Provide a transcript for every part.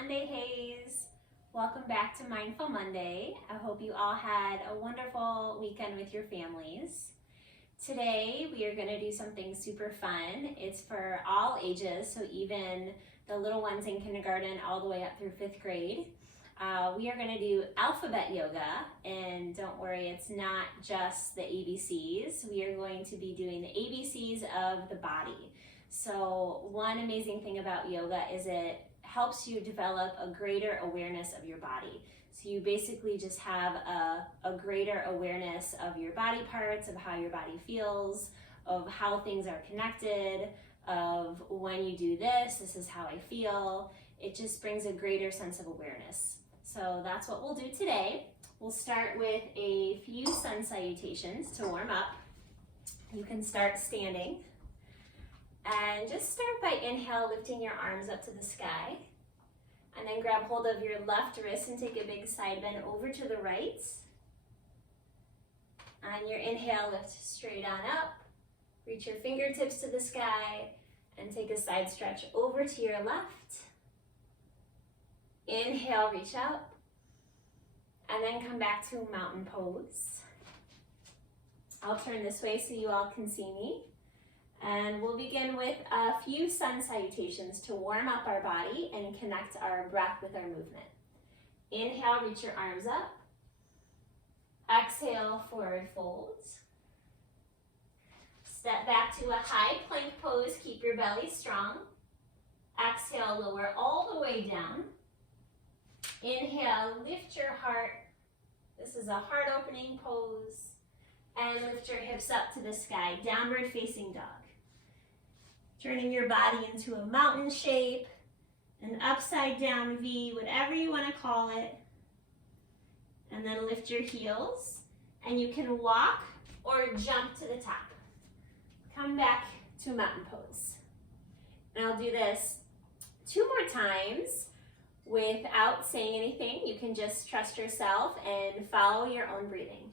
Monday, Haze. Welcome back to Mindful Monday. I hope you all had a wonderful weekend with your families. Today, we are going to do something super fun. It's for all ages, so even the little ones in kindergarten all the way up through 5th grade. We are going to do alphabet yoga, and don't worry, it's not just the ABCs. We are going to be doing the ABCs of the body. So one amazing thing about yoga is it helps you develop a greater awareness of your body. So you basically just have a greater awareness of your body parts, of how your body feels, of how things are connected, of when you do this, this is how I feel. It just brings a greater sense of awareness. So that's what we'll do today. We'll start with a few sun salutations to warm up. You can start standing. And just start by inhale, lifting your arms up to the sky. And then grab hold of your left wrist and take a big side bend over to the right. On your inhale, lift straight on up. Reach your fingertips to the sky and take a side stretch over to your left. Inhale, reach up. And then come back to mountain pose. I'll turn this way so you all can see me. And we'll begin with a few sun salutations to warm up our body and connect our breath with our movement. Inhale, reach your arms up. Exhale, forward folds. Step back to a high plank pose, keep your belly strong. Exhale, lower all the way down. Inhale, lift your heart. This is a heart opening pose. And lift your hips up to the sky, downward facing dog. Turning your body into a mountain shape, an upside down V, whatever you want to call it. And then lift your heels, and you can walk or jump to the top. Come back to mountain pose. And I'll do this 2 more times without saying anything. You can just trust yourself and follow your own breathing.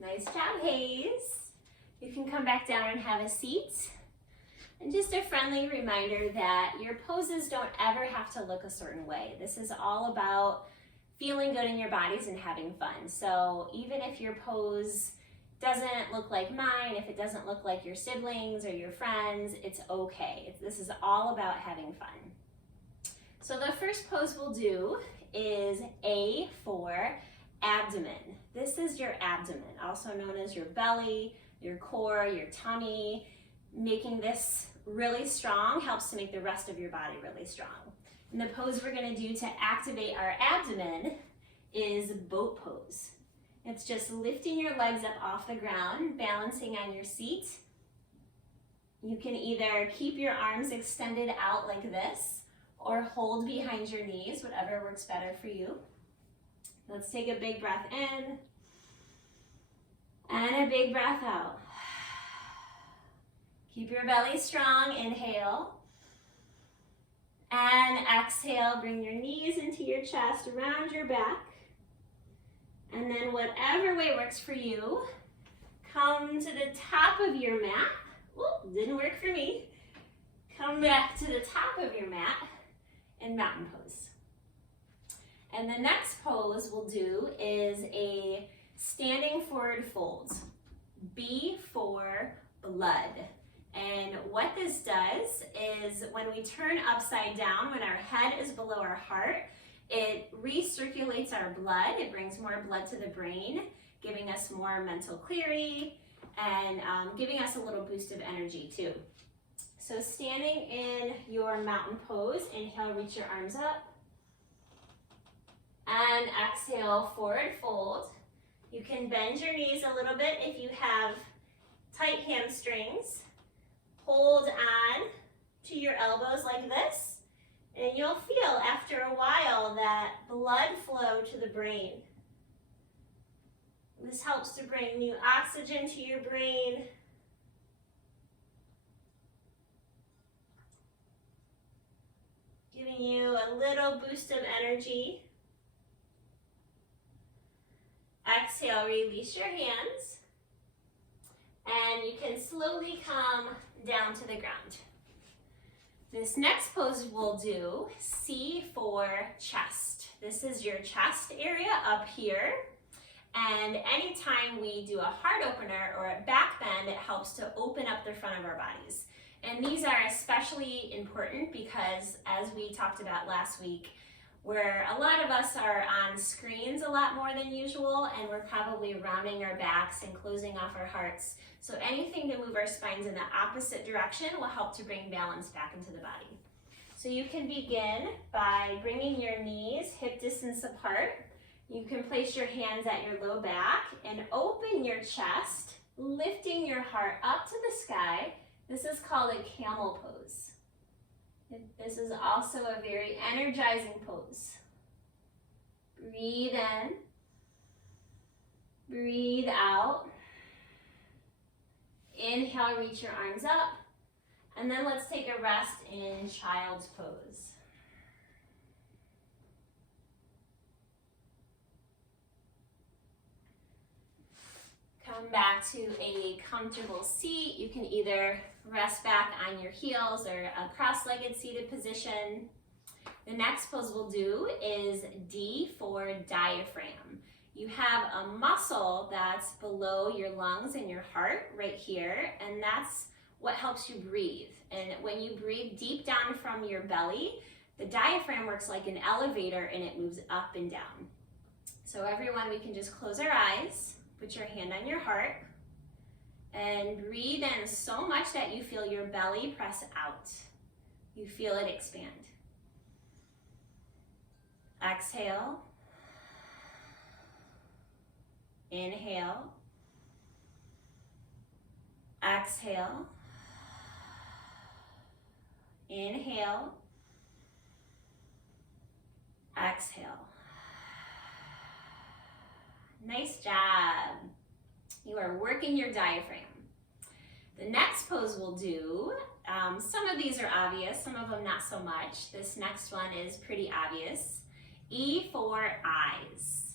Nice job, Hayes. You can come back down and have a seat. And just a friendly reminder that your poses don't ever have to look a certain way. This is all about feeling good in your bodies and having fun. So even if your pose doesn't look like mine, if it doesn't look like your siblings or your friends, it's okay. This is all about having fun. So the first pose we'll do is A for abdomen. This is your abdomen, also known as your belly, your core, your tummy. Making this really strong helps to make the rest of your body really strong. And the pose we're going to do to activate our abdomen is boat pose. It's just lifting your legs up off the ground, balancing on your seat. You can either keep your arms extended out like this or hold behind your knees, whatever works better for you. Let's take a big breath in and a big breath out. Keep your belly strong, inhale. And exhale, bring your knees into your chest, around your back. And then whatever way works for you, come to the top of your mat. Oop, didn't work for me. Come back to the top of your mat in mountain pose. And the next pose we'll do is a standing forward fold. B for blood. And what this does is when we turn upside down, when our head is below our heart, it recirculates our blood. It brings more blood to the brain, giving us more mental clarity and giving us a little boost of energy too. So standing in your mountain pose, inhale, reach your arms up. And exhale, forward fold. You can bend your knees a little bit if you have tight hamstrings. Hold on to your elbows like this, and you'll feel after a while that blood flow to the brain. This helps to bring new oxygen to your brain. Giving you a little boost of energy. Exhale, release your hands. And you can slowly come down to the ground. This next pose we'll do, C for chest. This is your chest area up here. And anytime we do a heart opener or a back bend, it helps to open up the front of our bodies. And these are especially important because, as we talked about last week, where a lot of us are on screens a lot more than usual, and we're probably rounding our backs and closing off our hearts. So anything to move our spines in the opposite direction will help to bring balance back into the body. So you can begin by bringing your knees hip distance apart. You can place your hands at your low back and open your chest, lifting your heart up to the sky. This is called a camel pose. This is also a very energizing pose. Breathe in, breathe out. Inhale, reach your arms up, and then let's take a rest in child's pose. Come back to a comfortable seat. You can either rest back on your heels or a cross-legged seated position. The next pose we'll do is D for diaphragm. You have a muscle that's below your lungs and your heart right here, and that's what helps you breathe. And when you breathe deep down from your belly, the diaphragm works like an elevator and it moves up and down. So everyone, we can just close our eyes, put your hand on your heart, and breathe in so much that you feel your belly press out. You feel it expand. Exhale. Inhale. Exhale. Inhale. Exhale. Nice job. You are working your diaphragm. The next pose we'll do, some of these are obvious, some of them not so much. This next one is pretty obvious. E for eyes.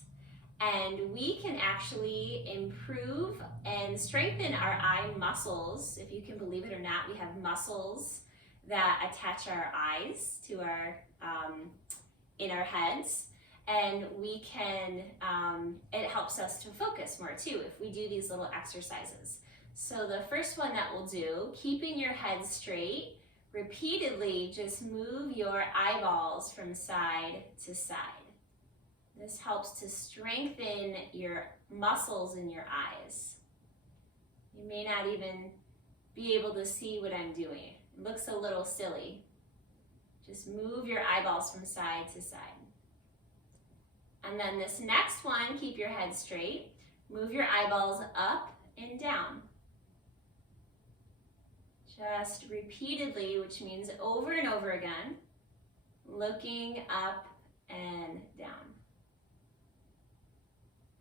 And we can actually improve and strengthen our eye muscles. If you can believe it or not, we have muscles that attach our eyes to our, in our heads. And we can, it helps us to focus more too if we do these little exercises. So the first one that we'll do, keeping your head straight, repeatedly just move your eyeballs from side to side. This helps to strengthen your muscles in your eyes. You may not even be able to see what I'm doing. It looks a little silly. Just move your eyeballs from side to side. And then this next one, keep your head straight. Move your eyeballs up and down. Just repeatedly, which means over and over again, looking up and down.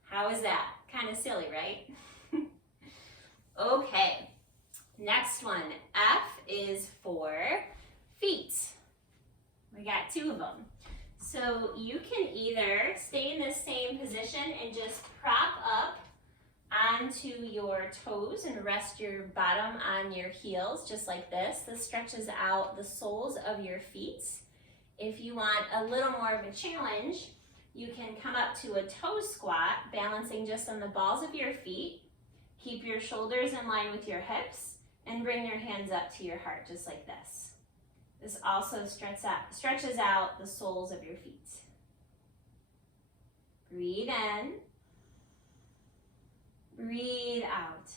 How is that? Kind of silly, right? Okay, next one. F is for feet. We got two of them. So you can either stay in the same position and just prop up onto your toes and rest your bottom on your heels, just like this. This stretches out the soles of your feet. If you want a little more of a challenge, you can come up to a toe squat, balancing just on the balls of your feet. Keep your shoulders in line with your hips and bring your hands up to your heart, just like this. This also stretches out the soles of your feet. Breathe in. Breathe out.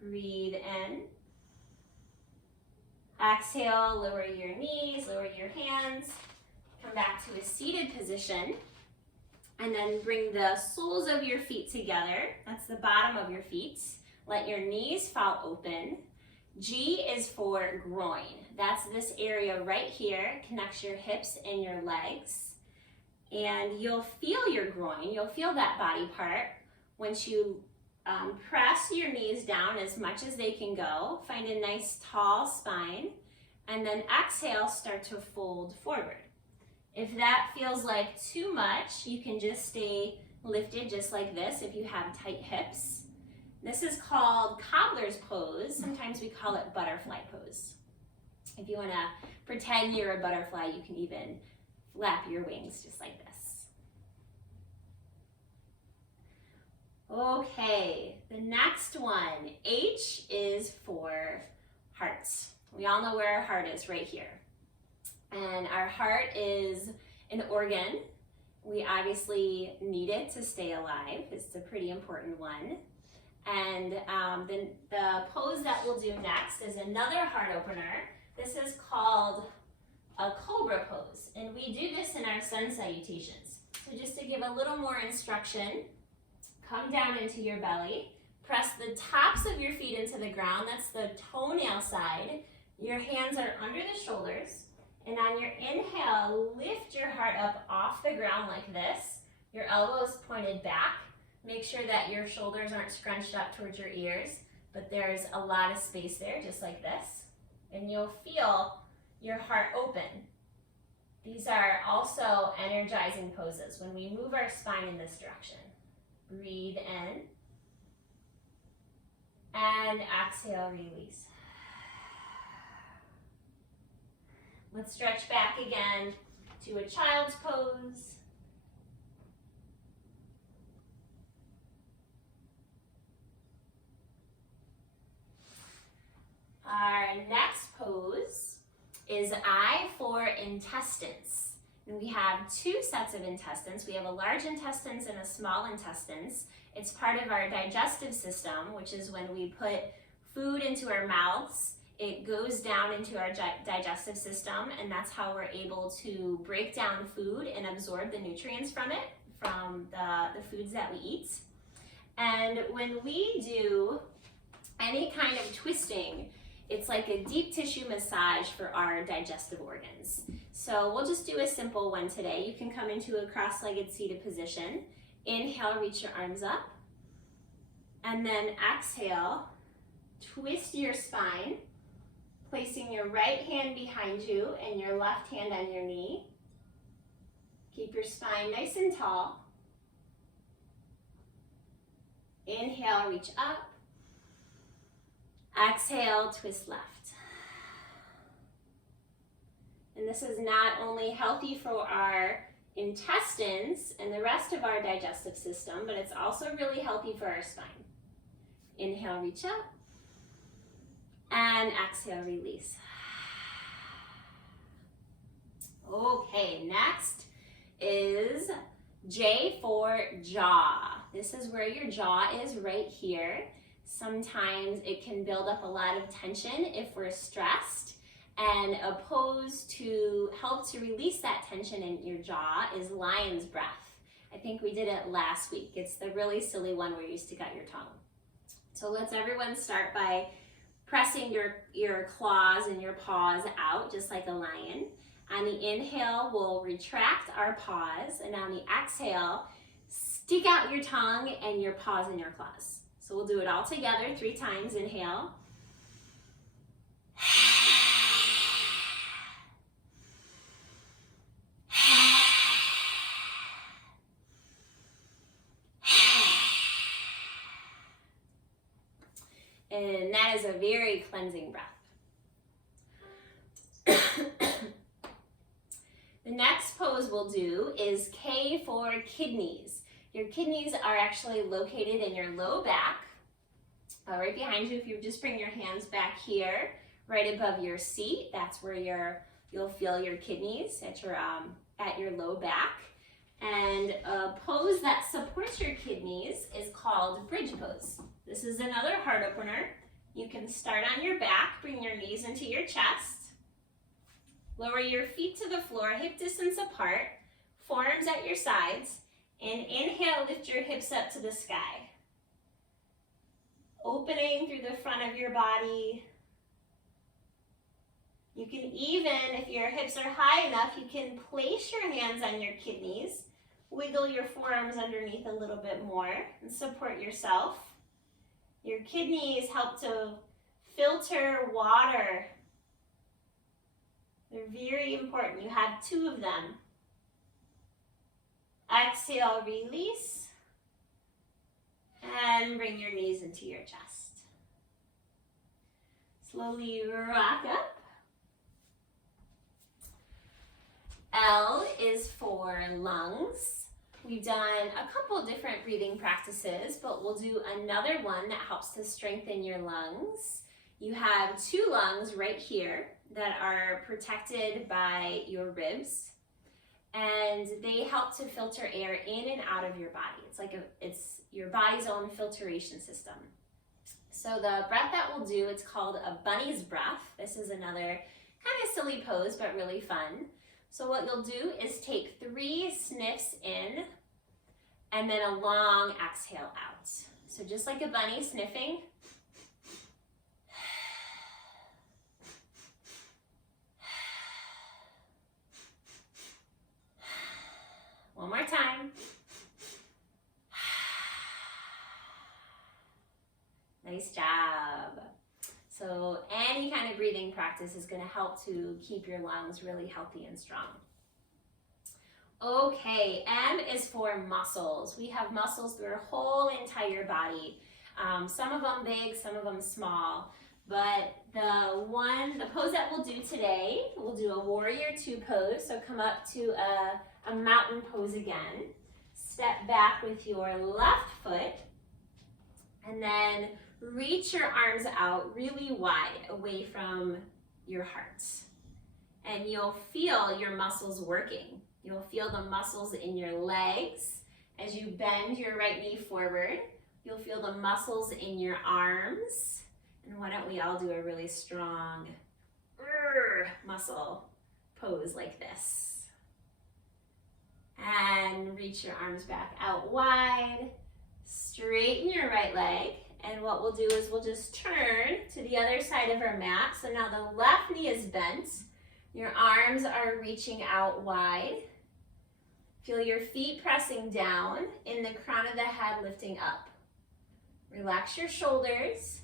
Breathe in. Exhale, lower your knees, lower your hands. Come back to a seated position. And then bring the soles of your feet together. That's the bottom of your feet. Let your knees fall open. G is for groin. That's this area right here. Connects your hips and your legs. And you'll feel your groin. You'll feel that body part once you press your knees down as much as they can go. Find a nice tall spine. And then exhale, start to fold forward. If that feels like too much, you can just stay lifted just like this if you have tight hips. This is called cobbler's pose. Sometimes we call it butterfly pose. If you want to pretend you're a butterfly, you can even flap your wings just like this. Okay, the next one, H is for heart. We all know where our heart is, right here. And our heart is an organ. We obviously need it to stay alive. It's a pretty important one. And the pose that we'll do next is another heart opener. This is called a cobra pose. And we do this in our sun salutations. So just to give a little more instruction, come down into your belly. Press the tops of your feet into the ground. That's the toenail side. Your hands are under the shoulders. And on your inhale, lift your heart up off the ground like this. Your elbows pointed back. Make sure that your shoulders aren't scrunched up towards your ears, but there's a lot of space there, just like this. And you'll feel your heart open. These are also energizing poses when we move our spine in this direction. Breathe in. And exhale, release. Let's stretch back again to a child's pose. Our next pose is I for intestines. And we have two sets of intestines. We have a large intestines and a small intestines. It's part of our digestive system, which is when we put food into our mouths. It goes down into our digestive system, and that's how we're able to break down food and absorb the nutrients from it, from the foods that we eat. And when we do any kind of twisting, it's like a deep tissue massage for our digestive organs. So we'll just do a simple one today. You can come into a cross-legged seated position. Inhale, reach your arms up. And then exhale, twist your spine, placing your right hand behind you and your left hand on your knee. Keep your spine nice and tall. Inhale, reach up. Exhale, twist left. And this is not only healthy for our intestines and the rest of our digestive system, but it's also really healthy for our spine. Inhale, reach up. And exhale, release. Okay, next is J for jaw. This is where your jaw is, right here. Sometimes it can build up a lot of tension if we're stressed. And a pose to help to release that tension in your jaw is lion's breath. I think we did it last week. It's the really silly one where you stick out your tongue. So let's everyone start by pressing your claws and your paws out just like a lion. On the inhale, we'll retract our paws, and on the exhale, stick out your tongue and your paws and your claws. So we'll do it all together 3 times. Inhale. And that is a very cleansing breath. The next pose we'll do is K for kidneys. Your kidneys are actually located in your low back, right behind you. If you just bring your hands back here, right above your seat, that's where you'll feel your kidneys at your low back. And a pose that supports your kidneys is called bridge pose. This is another heart opener. You can start on your back, bring your knees into your chest. Lower your feet to the floor, hip distance apart, forearms at your sides, and inhale, lift your hips up to the sky. Opening through the front of your body. You can even, if your hips are high enough, you can place your hands on your kidneys, wiggle your forearms underneath a little bit more, and support yourself. Your kidneys help to filter water. They're very important. You have 2 of them. Exhale, release. And bring your knees into your chest. Slowly rock up. L is for lungs. We've done a couple different breathing practices, but we'll do another one that helps to strengthen your lungs. You have 2 lungs right here that are protected by your ribs, and they help to filter air in and out of your body. It's your body's own filtration system. So the breath that we'll do, it's called a bunny's breath. This is another kind of silly pose, but really fun. So what you'll do is take 3 sniffs in and then a long exhale out. So just like a bunny sniffing. One more time. Nice job. So any kind of breathing practice is going to help to keep your lungs really healthy and strong. Okay, M is for muscles. We have muscles through our whole entire body. Some of them big, some of them small. But the pose that we'll do today, we'll do a warrior 2 pose. So come up to a mountain pose again. Step back with your left foot. And then reach your arms out really wide away from your heart. And you'll feel your muscles working. You'll feel the muscles in your legs as you bend your right knee forward. You'll feel the muscles in your arms. And why don't we all do a really strong muscle pose like this. And reach your arms back out wide. Straighten your right leg. And what we'll do is we'll just turn to the other side of our mat. So now the left knee is bent. Your arms are reaching out wide. Feel your feet pressing down in the crown of the head lifting up. Relax your shoulders.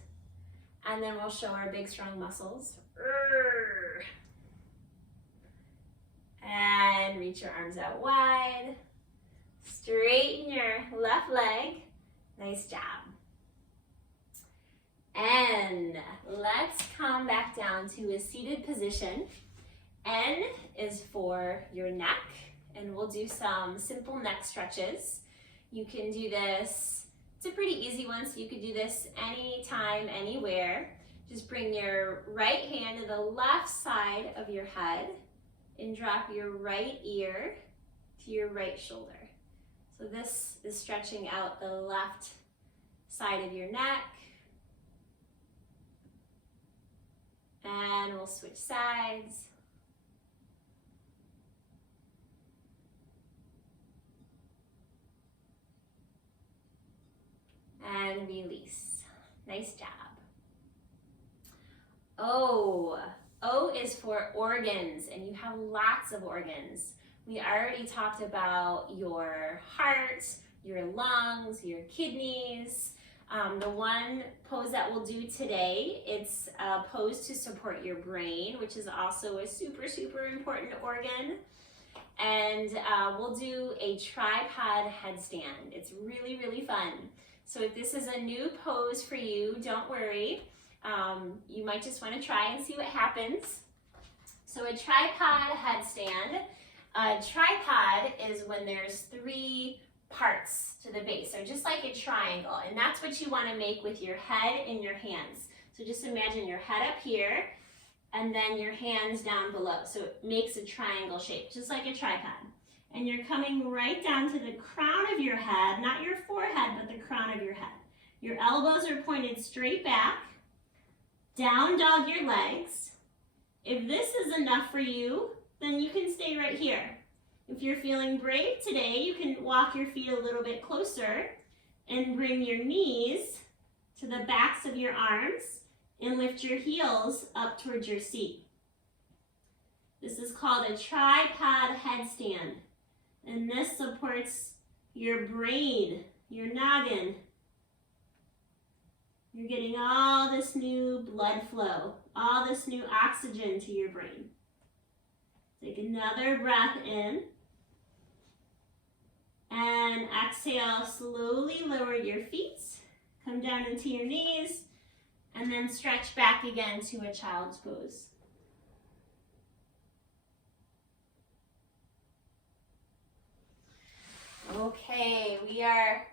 And then we'll show our big strong muscles. And reach your arms out wide. Straighten your left leg. Nice job. And let's come back down to a seated position. N is for your neck, and we'll do some simple neck stretches. You can do this, it's a pretty easy one, so you could do this anytime, anywhere. Just bring your right hand to the left side of your head and drop your right ear to your right shoulder. So this is stretching out the left side of your neck. And we'll switch sides. And release. Nice job. O is for organs, and you have lots of organs. We already talked about your heart, your lungs, your kidneys. The one pose that we'll do today, it's a pose to support your brain, which is also a super, super important organ. And we'll do a tripod headstand. It's really, really fun. So if this is a new pose for you, don't worry. You might just want to try and see what happens. So a tripod headstand. A tripod is when there's 3 parts to the base, so just like a triangle, and that's what you want to make with your head and your hands. So just imagine your head up here and then your hands down below, so it makes a triangle shape, just like a tripod. And you're coming right down to the crown of your head, not your forehead, but the crown of your head. Your elbows are pointed straight back. Down dog your legs. If this is enough for you, then you can stay right here. If you're feeling brave today, you can walk your feet a little bit closer and bring your knees to the backs of your arms and lift your heels up towards your seat. This is called a tripod headstand, and this supports your brain, your noggin. You're getting all this new blood flow, all this new oxygen to your brain. Take another breath in, and exhale, slowly lower your feet, come down into your knees, and then stretch back again to a child's pose. Okay, we are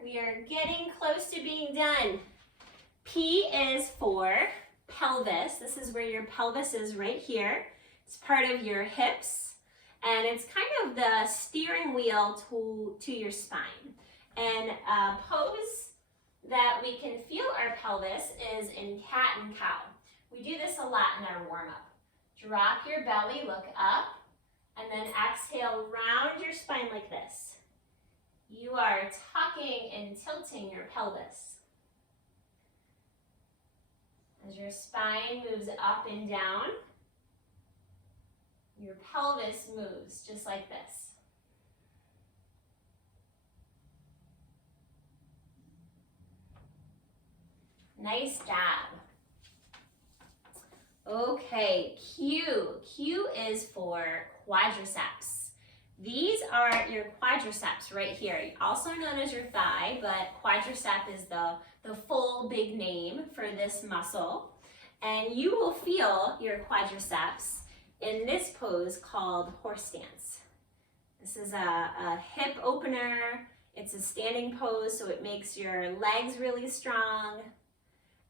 getting close to being done. P is for pelvis. This is where your pelvis is right here. It's part of your hips, and it's kind of the steering wheel to your spine. And a pose that we can feel our pelvis is in cat and cow. We do this a lot in our warm-up. Drop your belly, look up, and then exhale, round your spine like this. You are tucking and tilting your pelvis. As your spine moves up and down, your pelvis moves just like this. Nice job. Okay, Q. Q is for quadriceps. These are your quadriceps right here, also known as your thigh, but quadricep is the full big name for this muscle. And you will feel your quadriceps in this pose called horse stance. This is a hip opener. It's a standing pose, so it makes your legs really strong.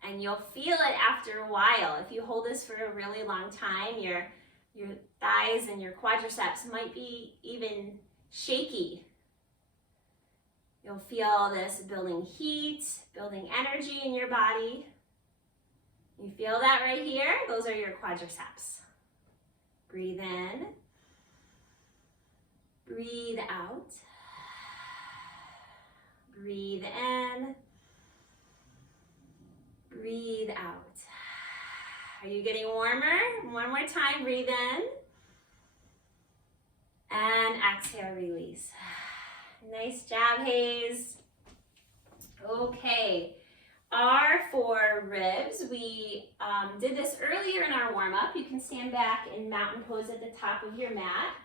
And you'll feel it after a while. If you hold this for a really long time, your thighs and your quadriceps might be even shaky. You'll feel this building heat, building energy in your body. You feel that right here? Those are your quadriceps. Breathe in. Breathe out. Breathe in. Breathe out. Are you getting warmer? One more time, breathe in. And exhale, release. Nice job, Hayes. Okay, R for ribs. We did this earlier in our warm-up. You can stand back in mountain pose at the top of your mat.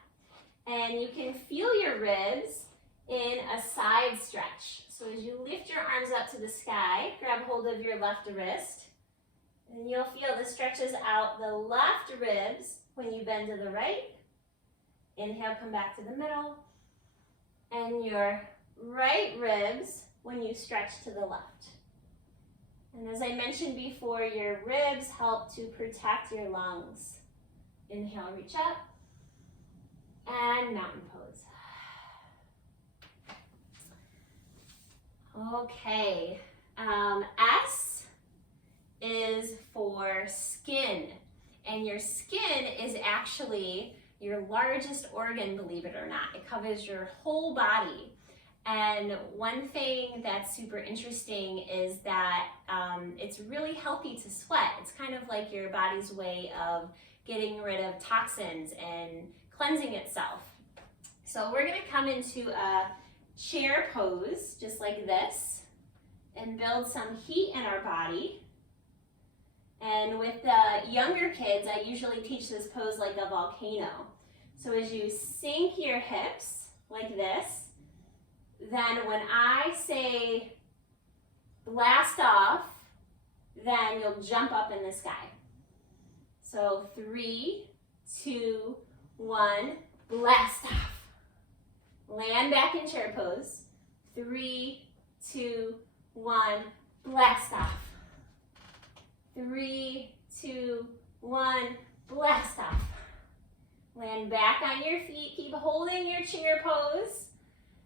And you can feel your ribs in a side stretch. So as you lift your arms up to the sky, grab hold of your left wrist. And you'll feel this stretches out the left ribs when you bend to the right. Inhale, come back to the middle. And your right ribs when you stretch to the left. And as I mentioned before, your ribs help to protect your lungs. Inhale, reach up. And mountain pose. Okay, S is for skin, and your skin is actually your largest organ, believe it or not. It covers your whole body. And one thing that's super interesting is that it's really healthy to sweat. It's kind of like your body's way of getting rid of toxins and cleansing itself. So we're gonna come into a chair pose, just like this, and build some heat in our body. And with the younger kids, I usually teach this pose like a volcano. So as you sink your hips like this, then when I say blast off, then you'll jump up in the sky. So 3, 2, 1, blast off. Land back in chair pose. 3, 2, 1, blast off. 3, 2, 1, blast off. Land back on your feet. Keep holding your chair pose.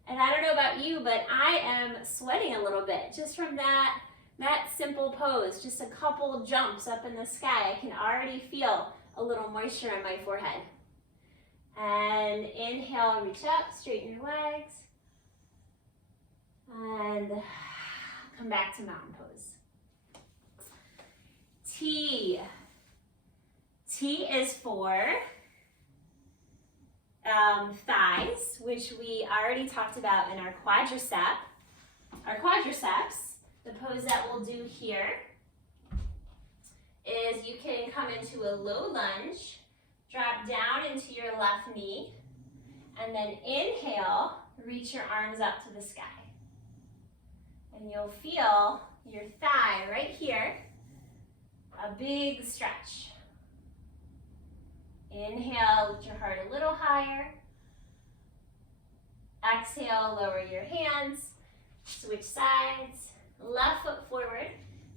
And I don't know about you, but I am sweating a little bit just from that That simple pose, just a couple jumps up in the sky, I can already feel a little moisture on my forehead. And inhale, reach up, straighten your legs. And come back to mountain pose. T. T is for thighs, which we already talked about in our quadriceps. Our quadriceps, the pose that we'll do here is you can come into a low lunge, drop down into your left knee, and then inhale, reach your arms up to the sky. And you'll feel your thigh right here, a big stretch. Inhale, lift your heart a little higher. Exhale, lower your hands. Switch sides. Left foot forward.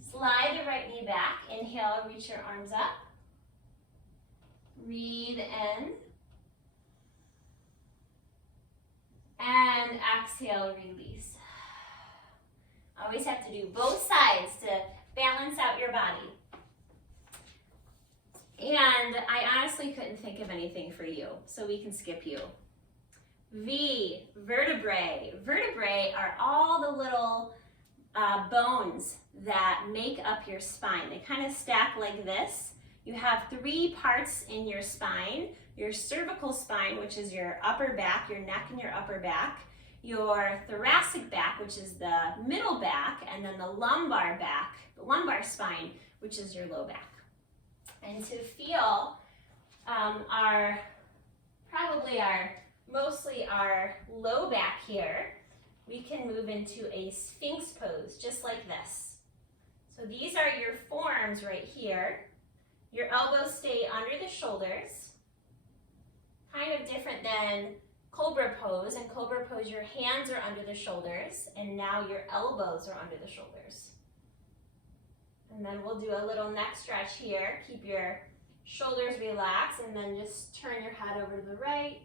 Slide the right knee back. Inhale, reach your arms up. Breathe in. And exhale, release. Always have to do both sides to balance out your body. And I honestly couldn't think of anything for you, so we can skip you. V, vertebrae. Vertebrae are all the little bones that make up your spine. They kind of stack like this. You have 3 parts in your spine. Your cervical spine, which is your upper back, your neck and your upper back. Your thoracic back, which is the middle back, and then the lumbar back, the lumbar spine, which is your low back. And to feel mostly our low back here, we can move into a Sphinx pose, just like this. So these are your forearms right here. Your elbows stay under the shoulders, kind of different than Cobra pose. In Cobra pose, your hands are under the shoulders, and now your elbows are under the shoulders. And then we'll do a little neck stretch here. Keep your shoulders relaxed, and then just turn your head over to the right.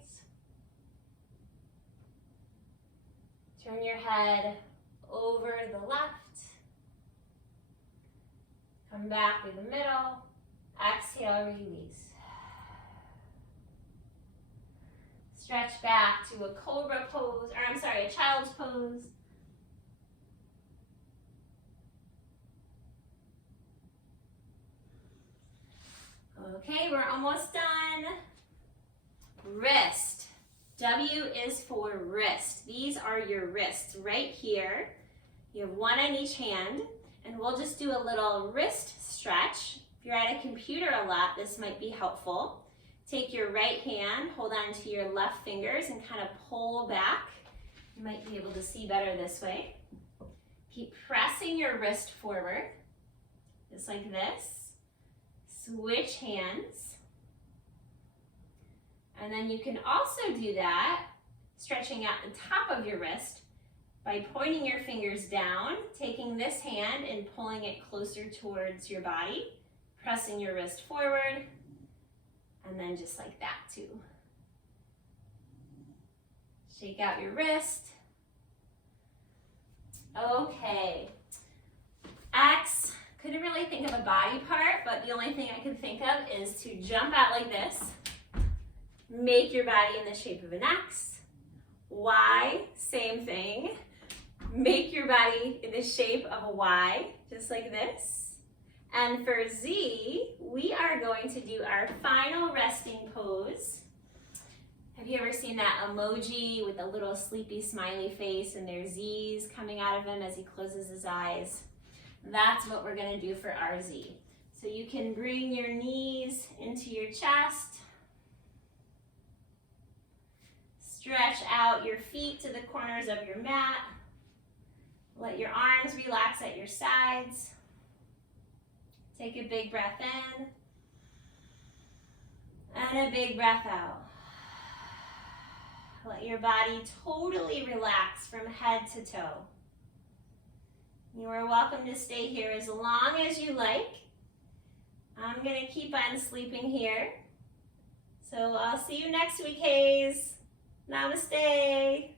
Turn your head over to the left. Come back to the middle. Exhale, release. Stretch back to a Cobra pose, a child's pose. Okay, we're almost done. Wrist. W is for wrist. These are your wrists right here. You have one on each hand, and we'll just do a little wrist stretch. If you're at a computer a lot, this might be helpful. Take your right hand, hold on to your left fingers, and kind of pull back. You might be able to see better this way. Keep pressing your wrist forward, just like this. Switch hands. And then you can also do that, stretching out the top of your wrist by pointing your fingers down, taking this hand and pulling it closer towards your body, pressing your wrist forward, and then just like that too. Shake out your wrist. Okay. X. Couldn't really think of a body part, but the only thing I could think of is to jump out like this. Make your body in the shape of an X. Y, same thing. Make your body in the shape of a Y, just like this. And for Z, we are going to do our final resting pose. Have you ever seen that emoji with a little sleepy smiley face and there's Z's coming out of him as he closes his eyes? That's what we're gonna do for our Z. So you can bring your knees into your chest. Stretch out your feet to the corners of your mat. Let your arms relax at your sides. Take a big breath in. And a big breath out. Let your body totally relax from head to toe. You are welcome to stay here as long as you like. I'm going to keep on sleeping here. So I'll see you next week, Hayes. Namaste.